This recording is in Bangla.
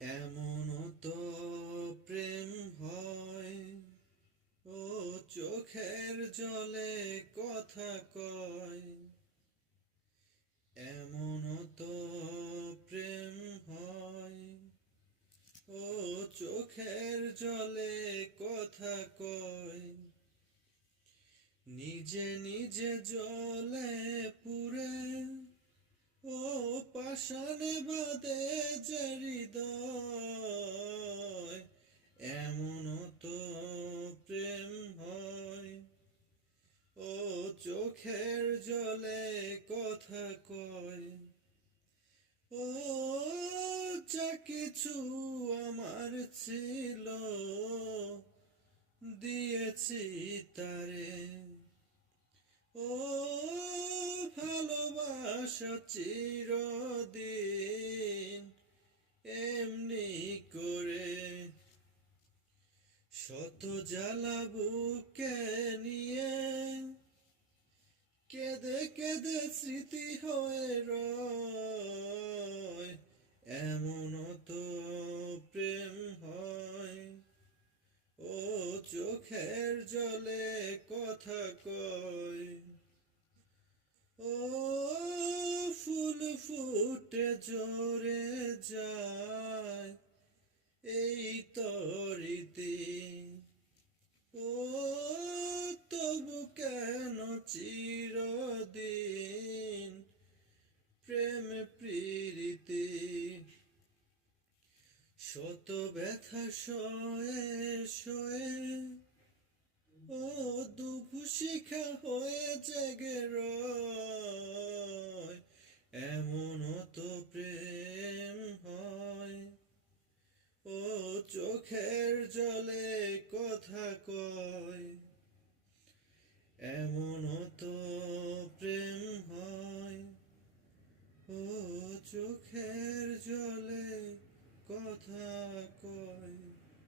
এমনও তো প্রেম হয়, ও চোখের জলে কথা কয়। এমনও তো প্রেম হয়, ও চোখের জলে কথা কয়। নিজে নিজে জলে পুরে, ও পাষাণে বাঁধে যে হৃদয়। এমনও তো প্রেম হয়, ও চোখের জলে কথা কয়। ও যা কিছু আমার ছিল, দিয়েছি তারে। ও ভালোবাসা চিরদিন এমনি করে। শত জ্বালা বুকে নিয়ে, কেঁদে কেঁদে স্মৃতি হয়ে রয়। এমনও তো প্রেম হয়, ও চোখের জলে কথা কয়। ও ফুল ফুটে ঝরে যায় এই তরিতে, ও তবু কেন চিরদিন প্রেম প্রীতি। শত ব্যথা সয়ে সয়ে, ও দুঃখ শিখা হয়ে জেগে রয়। এমনও তো প্রেম হয়, ও চোখের জলে কথা কয়। এমনও তো প্রেম হয়, ও চোখের জলে কথা কয়।